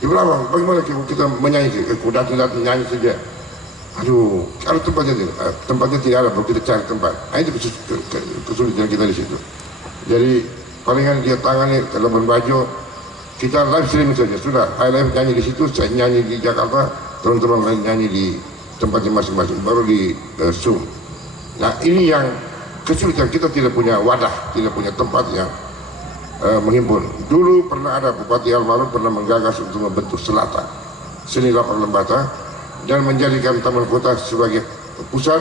Di belakang, bagaimana kita menyanyi? Kuda tidak menyanyi saja. Aduh, kalau tempatnya tidak ada, baru kita cari tempat. Nah, itu kesulitan kita di situ. Jadi palingan dia tangani ke Labuan Bajo, kita live streaming saja sudah. HLM nyanyi di situ, saya nyanyi di Jakarta, teman-teman lain nyanyi di tempatnya masing-masing, baru di Zoom. Nah ini yang kesulitan, kita tidak punya wadah, tidak punya tempat yang menghimpun. Dulu pernah ada Bupati almarhum pernah menggagas untuk membentuk Selatan Seni Lapar Lembata dan menjadikan Taman Kota sebagai pusat.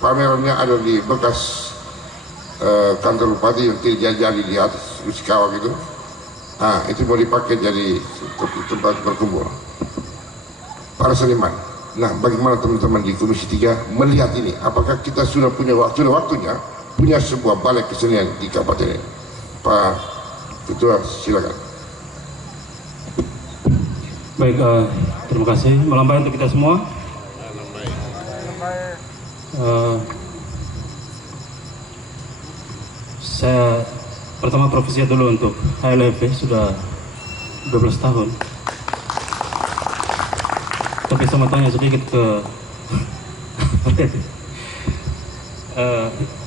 Pamerannya ada di bekas kantor bupati yang tidak jadi di atas Usikawa gitu. Nah itu mau dipakai jadi tempat berkumpul para seniman. Nah bagaimana teman-teman di Komisi 3 melihat ini? Apakah kita sudah punya waktunya punya sebuah balai kesenian di kabupaten ini? Pak Ketua silakan. Baik, terima kasih. Melambai untuk kita semua. Saya pertama profesi dulu untuk HLF sudah 12 tahun. Tapi saya mau tanya sedikit ke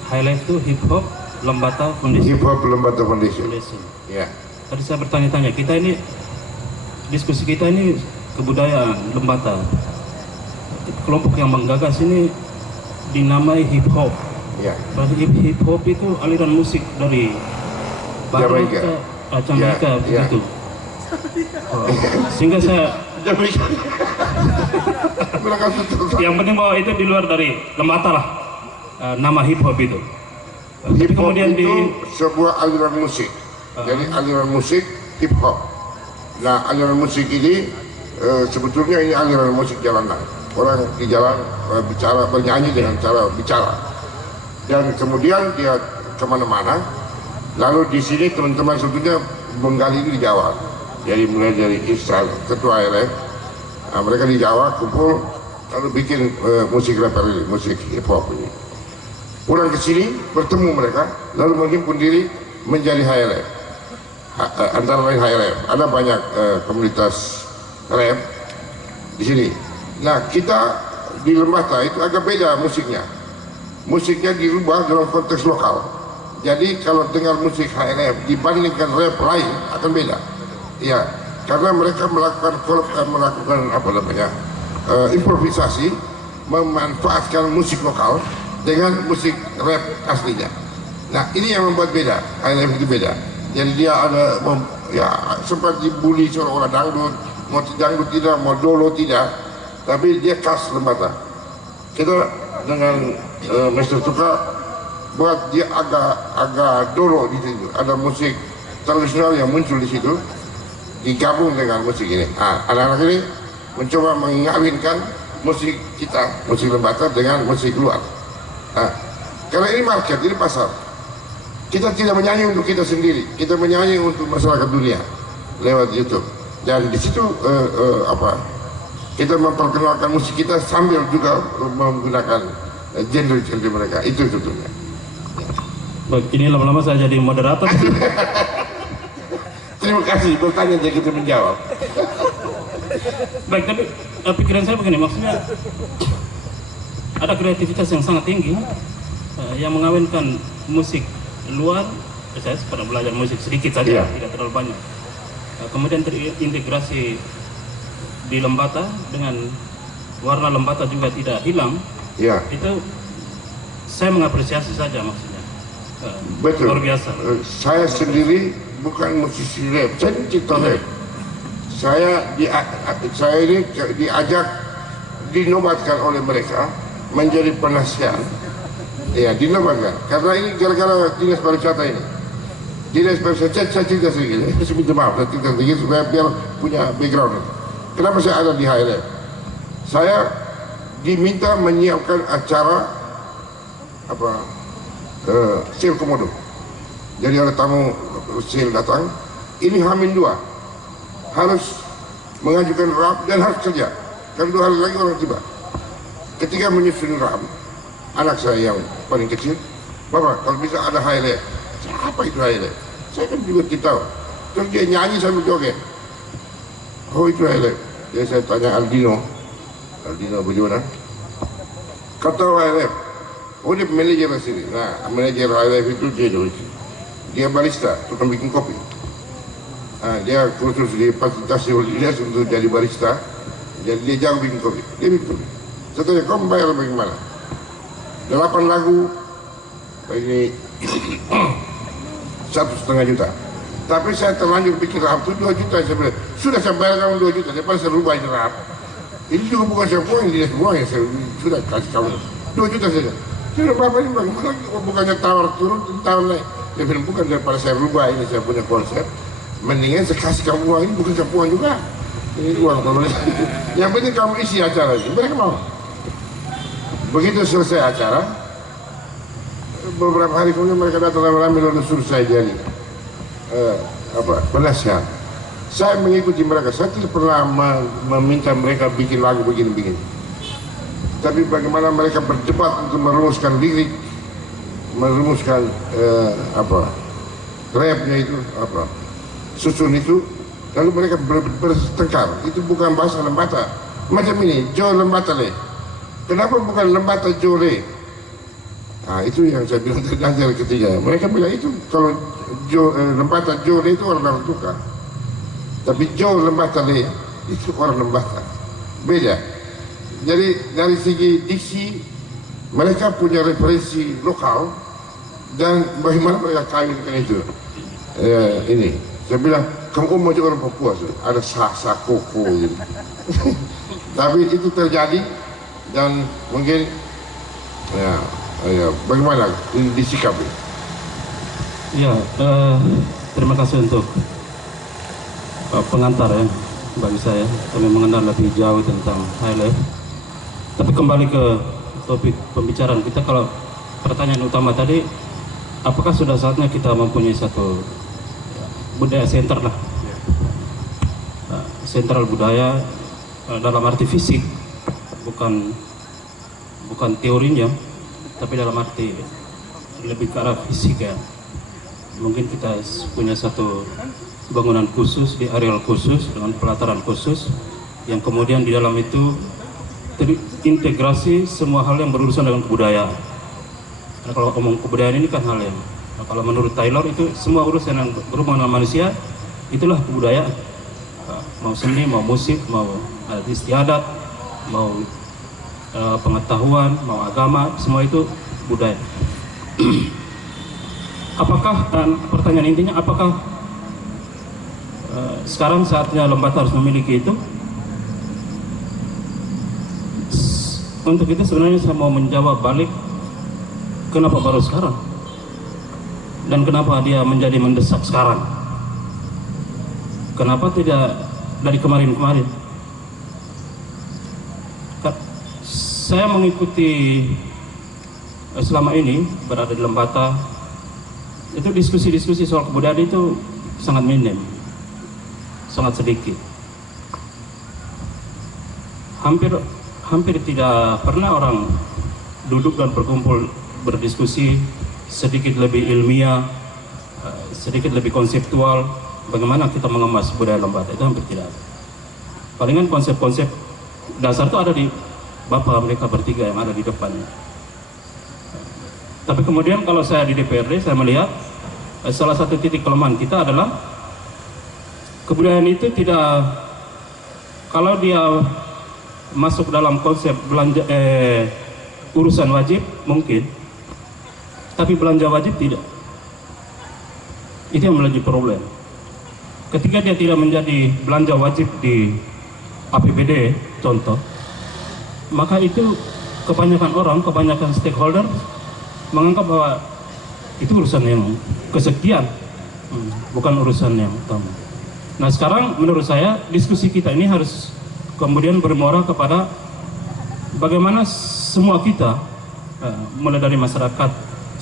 HLF itu Hip Hop Lembata Foundation. Hip Hop Lembata Foundation. Ya. Tadi saya bertanya-tanya, kita ini diskusi kita ini kebudayaan Lembata. Kelompok yang menggagas ini dinamai hip hop. Ya. Berarti hip hop itu aliran musik dari Barat ke Jamaika begitu. Oh. Sehingga saya yang penting bahwa itu di luar dari Lembata lah nama hip hop itu. Hip hop kemudian itu sebuah aliran musik. Jadi aliran musik hip hop. Nah, aliran musik ini sebetulnya ini aliran musik jalanan. Orang di jalan bicara, bernyanyi dengan cara bicara. Dan kemudian dia kemana-mana. Lalu di sini teman-teman sebetulnya menggali ini di Jawa. Jadi mulai dari Israel, ketua ALF, mereka di Jawa kumpul lalu bikin musik rapper ini, musik hip hop ini. Pulang ke sini bertemu mereka, lalu menghimpun diri menjadi HLF. Antara lain HLF, ada banyak komunitas rap di sini. Nah, kita di Lembata itu agak beda musiknya. Musiknya dirubah dalam konteks lokal. Jadi kalau dengar musik HLF dibandingkan rap lain akan beda. Ya, karena mereka melakukan apa namanya improvisasi, memanfaatkan musik lokal dengan musik rap aslinya. Nah, ini yang membuat beda. HLF itu beda. Jadi dia ada ya sempat dibully seorang dangdut, mau dangdut tidak, mau dolo tidak. Tapi dia khas Lembata. Kita dengan Mr. Tuka buat dia agak dolo di situ. Ada musik tradisional yang muncul di situ, digabung dengan musik ini. Anak-anak ini mencoba mengawinkan musik kita, musik Lembata dengan musik luar. Karena ini market, ini pasar. Kita tidak menyanyi untuk kita sendiri, kita menyanyi untuk masyarakat dunia lewat YouTube. Dan di situ kita memperkenalkan musik kita sambil juga menggunakan genre-genre mereka. Itu sebetulnya. Baik, ini lama-lama saya jadi moderator. Terima kasih, bertanya jadi kita menjawab. Baik, tapi pikiran saya begini, maksudnya ada kreativitas yang sangat tinggi yang mengawinkan musik luar. Saya pernah belajar musik sedikit saja, tidak terlalu banyak. Kemudian terintegrasi di Lembata dengan warna Lembata juga tidak hilang. Ya. Itu saya mengapresiasi saja maksudnya. Betul. Luar biasa. Saya sendiri bukan musisi rap, saya pencipta rap. Saya ini diajak, dinobatkan oleh mereka menjadi penasihat. Ya, dinobatkan. Karena ini gara-gara dinas pariwisata ini. Dinas pariwisata, saya cerita sedikit. Saya minta maaf, saya cerita sedikit supaya biar punya background. Kenapa saya ada di HLF? Saya diminta menyiapkan acara sale komodo. Jadi ada tamu sale datang, ini H-2 harus mengajukan RAM dan harus kerja. Kan 2 hari lagi orang tiba. Ketika menyusun RAM, anak saya yang paling kecil, Bapak kalau bisa ada HLF. Apa itu HLF? Saya kan juga tahu. Terus dia nyanyi sambil joget. Oh itu HLF. Jadi saya tanya Aldino bagaimana? Kata HLF, oh dia manajer di sini. Nah, manajer HLF itu dia barista, tukang bikin kopi. Dia kursus difasilitasi oleh dinas untuk jadi barista. Jadi dia jago bikin kopi. Dia bikin kopi. Saya tanya, kamu bayar bagaimana? 8 lagu, ini 1,5 juta. Tapi saya terlanjur bikin rahab itu 2 juta. Saya bilang, sudah saya bayar kamu 2 juta, daripada saya rubah ini rahab. Ini juga bukan saya buang, dia semua yang saya sudah kasih kamu 2 juta saja. Sudah berapa ini bagaimana? Bukannya tawar turun, tawar naik. Dia bilang, bukan daripada saya rubah ini, saya punya konsep. Mendingan saya kasih kamu uang, ini bukan saya buang juga. Ini uang, yang penting kamu isi acara ini. Mereka mau. Begitu selesai acara, beberapa hari kemudian mereka datang ramai-ramai lalu suruh saya jadi penasihat. Saya mengikuti mereka. Saya tidak pernah meminta mereka bikin lagu begini-begini. Tapi bagaimana mereka berdebat untuk merumuskan lirik, merumuskan rapnya itu, susun itu, lalu mereka bertengkar. Itu bukan bahasa Lembata. Macam ini, Jo Lembata le. Kenapa bukan Lembata Jole? Nah, itu yang saya bilang nanti ketiga. Mereka bilang itu kalau Lembata Jole itu orang Tuka. Tapi Jo Lembata Le itu orang Lembata. Beda. Jadi dari segi diksi mereka punya referensi lokal dan bagaimana mereka kawinkan itu. Ini saya bilang kamu mau juga orang Papua, ada sah koko gitu. Tapi itu terjadi dan mungkin bagaimana disikapi? Ya, terima kasih untuk pengantar ya bagi saya. Kami mengenal lebih jauh tentang highlight. Tapi kembali ke topik pembicaraan kita, kalau pertanyaan utama tadi, apakah sudah saatnya kita mempunyai satu budaya center lah, sentral budaya dalam arti fisik, bukan teorinya, tapi dalam arti lebih ke arah fisik ya. Mungkin kita punya satu bangunan khusus di areal khusus dengan pelataran khusus, yang kemudian di dalam itu terintegrasi semua hal yang berurusan dengan kebudayaan. Karena kalau ngomong kebudayaan ini kan hal yang, kalau menurut Taylor itu semua urusan yang berhubungan dengan manusia itulah kebudayaan. Mau seni, mau musik, mau adat istiadat, mau pengetahuan, mau agama, semua itu budaya. Apakah, pertanyaan intinya, apakah sekarang saatnya Lembata harus memiliki itu? Untuk itu sebenarnya saya mau menjawab balik, kenapa baru sekarang? Dan kenapa dia menjadi mendesak sekarang? Kenapa tidak dari kemarin-kemarin? Saya mengikuti selama ini berada di Lembata, itu diskusi-diskusi soal kebudayaan itu sangat minim, sangat sedikit. Hampir tidak pernah orang duduk dan berkumpul berdiskusi sedikit lebih ilmiah, sedikit lebih konseptual, bagaimana kita mengemas budaya Lembata, itu hampir tidak ada. Palingan konsep-konsep dasar itu ada di bapak mereka bertiga yang ada di depannya. Tapi kemudian kalau saya di DPRD, saya melihat salah satu titik kelemahan kita adalah kebudayaan itu tidak, kalau dia masuk dalam konsep belanja urusan wajib mungkin, tapi belanja wajib tidak. Itu yang menjadi problem. Ketika dia tidak menjadi belanja wajib di APBD contoh, maka itu kebanyakan orang, kebanyakan stakeholder menganggap bahwa itu urusan yang kesekian, bukan urusan yang utama. Nah sekarang menurut saya diskusi kita ini harus kemudian bermuara kepada bagaimana semua kita, mulai dari masyarakat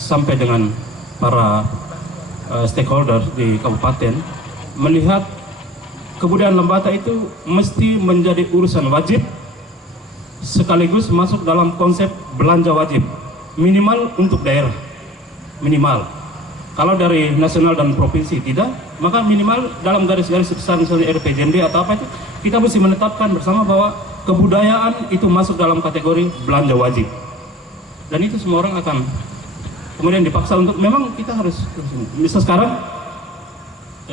sampai dengan para stakeholder di kabupaten, melihat kebudayaan Lembata itu mesti menjadi urusan wajib sekaligus masuk dalam konsep belanja wajib minimal untuk daerah, minimal. Kalau dari nasional dan provinsi tidak, maka minimal dalam garis-garis besar misalnya RPJMD atau apa itu, kita mesti menetapkan bersama bahwa kebudayaan itu masuk dalam kategori belanja wajib. Dan itu semua orang akan kemudian dipaksa untuk, memang kita harus. Misal sekarang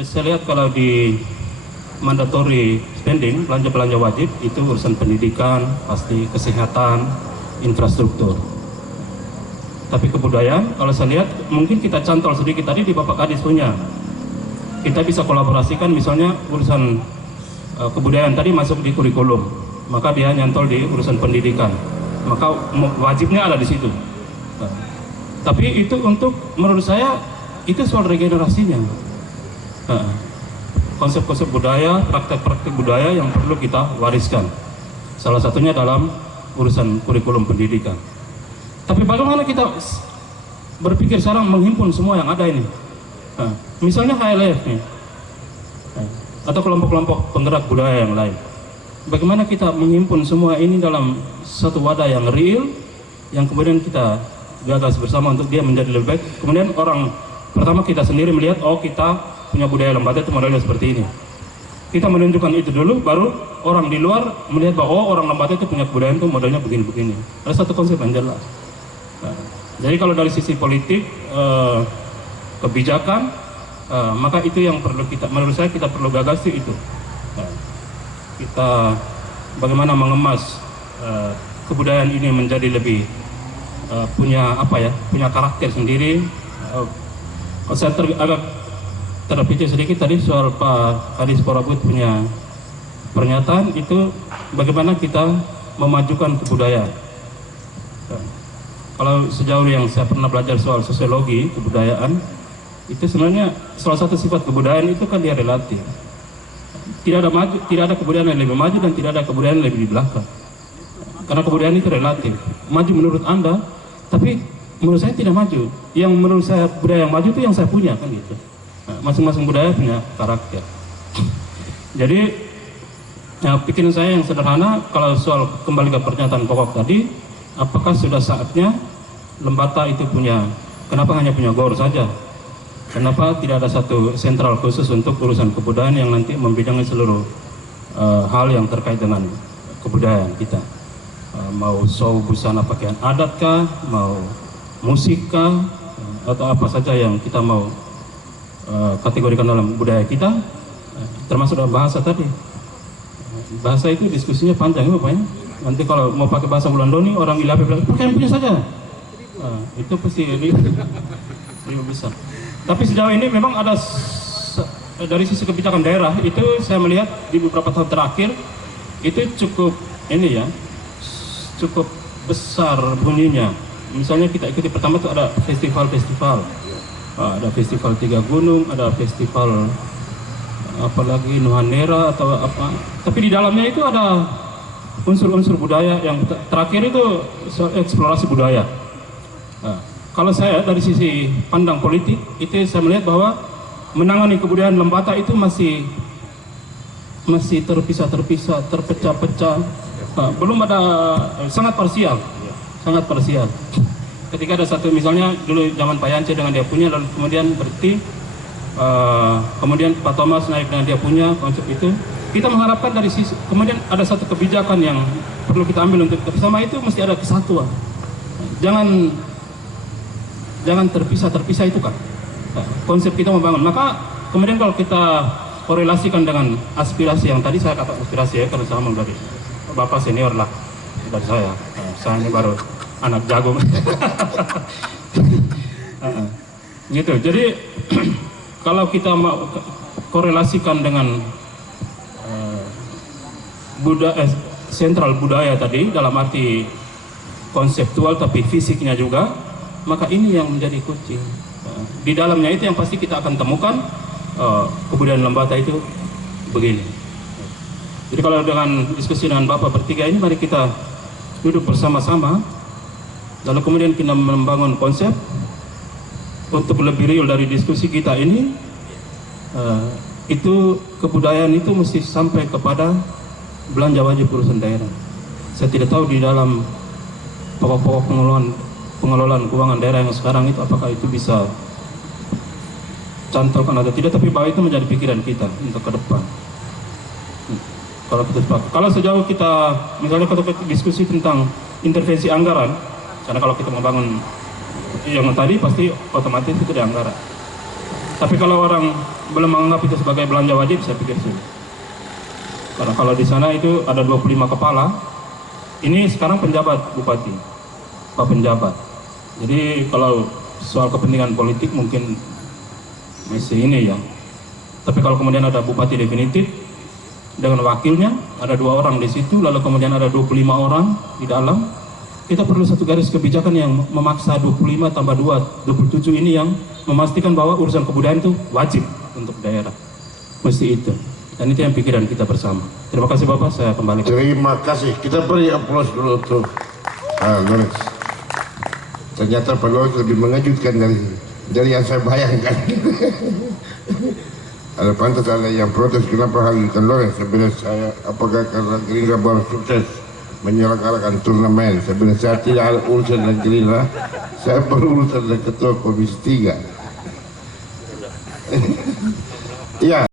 saya lihat kalau di mandatory spending, belanja wajib itu urusan pendidikan, pasti kesehatan, infrastruktur. Tapi kebudayaan, kalau saya lihat mungkin kita cantol sedikit tadi di Bapak Kadis punya. Kita bisa kolaborasikan misalnya urusan kebudayaan tadi masuk di kurikulum, maka dia nyantol di urusan pendidikan, maka wajibnya ada di situ. Tapi itu untuk, menurut saya itu soal regenerasinya. Konsep-konsep budaya, praktek-praktek budaya yang perlu kita wariskan. Salah satunya dalam urusan kurikulum pendidikan. Tapi bagaimana kita berpikir sekarang menghimpun semua yang ada ini? Misalnya HLF nih, atau kelompok-kelompok penggerak budaya yang lain. Bagaimana kita menghimpun semua ini dalam satu wadah yang real, yang kemudian kita gagas bersama untuk dia menjadi lebih baik. Kemudian orang pertama kita sendiri melihat, oh kita punya budaya Lembata itu modelnya seperti ini. Kita menunjukkan itu dulu, baru orang di luar melihat bahwa oh orang Lembata itu punya kebudayaan itu modelnya begini-begini. Ada satu konsep yang jelas. Jadi kalau dari sisi politik, kebijakan, maka itu yang perlu kita, menurut saya kita perlu gagas itu. Kita bagaimana mengemas kebudayaan ini menjadi lebih punya apa ya, punya karakter sendiri. Saya agak terpikir sedikit tadi soal Pak Kadis Porabut punya pernyataan itu, bagaimana kita memajukan kebudayaan. Kalau sejauh yang saya pernah belajar soal sosiologi kebudayaan, itu sebenarnya salah satu sifat kebudayaan itu kan dia relatif. tidak ada kebudayaan yang lebih maju dan tidak ada kebudayaan yang lebih di belakang. Karena kebudayaan itu relatif. Maju menurut Anda, tapi menurut saya tidak maju. Yang menurut saya budaya yang maju itu yang saya punya, kan gitu. Nah, masing-masing budaya punya karakter. Jadi ya, pikiran saya yang sederhana, kalau soal kembali ke pernyataan pokok tadi, apakah sudah saatnya Lembata itu punya, kenapa hanya punya GOR saja? Kenapa tidak ada satu sentral khusus untuk urusan kebudayaan yang nanti membidangi seluruh hal yang terkait dengan kebudayaan kita? Mau show busana pakaian adat kah, mau musik kah, atau apa saja yang kita mau kategorikan dalam budaya kita, termasuk dalam bahasa tadi. Bahasa itu diskusinya panjang ya Bapak ya. Nanti kalau mau pakai bahasa Wulandoni, orang Ilape bilang pakai yang punya saja. Itu pasti lebih besar. Tapi sejauh ini memang ada dari sisi kebijakan daerah itu saya melihat di beberapa tahun terakhir itu cukup ini ya, cukup besar bunyinya. Misalnya kita ikuti pertama itu ada festival-festival, ada festival Tiga Gunung, ada festival apalagi Nuhanera atau apa. Tapi di dalamnya itu ada unsur-unsur budaya. Yang terakhir itu eksplorasi budaya. Nah, kalau saya dari sisi pandang politik itu saya melihat bahwa menangani kebudayaan Lembata itu masih terpisah-terpisah, terpecah-pecah. Belum ada, sangat parsial. Ketika ada satu misalnya dulu zaman Pak Yance dengan dia punya, lalu kemudian berhenti, kemudian Pak Thomas naik dengan dia punya konsep itu. Kita mengharapkan dari sisi kemudian ada satu kebijakan yang perlu kita ambil untuk bersama, itu mesti ada kesatuan. Jangan terpisah itu kan konsep kita membangun. Maka kemudian kalau kita korelasikan dengan aspirasi yang tadi saya kata aspirasi ya, karena sama dari Bapak senior lah dari saya ini baru anak jagung. Gitu. Jadi kalau kita mau korelasikan dengan sentral budaya tadi dalam arti konseptual tapi fisiknya juga, maka ini yang menjadi kunci. Di dalamnya itu yang pasti kita akan temukan kebudayaan Lembata itu begini. Jadi kalau dengan diskusi dengan Bapak bertiga ini, mari kita duduk bersama-sama, lalu kemudian kita membangun konsep untuk lebih real dari diskusi kita ini. Itu kebudayaan itu mesti sampai kepada belanja wajib urusan daerah. Saya tidak tahu di dalam pokok-pokok pengelolaan keuangan daerah yang sekarang itu apakah itu bisa cantolkan atau tidak, tapi bahwa itu menjadi pikiran kita untuk ke depan. Kalau kita sepakat, kalau sejauh kita misalnya kita diskusi tentang intervensi anggaran, karena kalau kita membangun yang tadi pasti otomatis itu di anggaran. Tapi kalau orang belum menganggap itu sebagai belanja wajib, saya pikir sulit. Karena kalau di sana itu ada 25 kepala, ini sekarang penjabat bupati, Pak penjabat. Jadi kalau soal kepentingan politik mungkin masih ini ya. Tapi kalau kemudian ada bupati definitif dengan wakilnya, ada 2 orang di situ, lalu kemudian ada 25 orang di dalam, kita perlu satu garis kebijakan yang memaksa 25 tambah 2, 27 ini yang memastikan bahwa urusan kebudayaan itu wajib untuk daerah. Mesti itu. Dan itu yang pikiran kita bersama. Terima kasih Bapak, saya kembali. Terima kasih. Kita beri aplaus dulu untuk Lawrence. Ternyata Pak Lawrence lebih mengejutkan dari yang saya bayangkan. Ada pantas ada yang protes kenapa hadirkan Lawrence. Sebenarnya saya, apakah karena Gerindra baru sukses menyelenggarakan turnamen. Sebenarnya saya tidak ada urusan dengan Gerindra, saya berurusan dengan Ketua Komisi 3. Iya.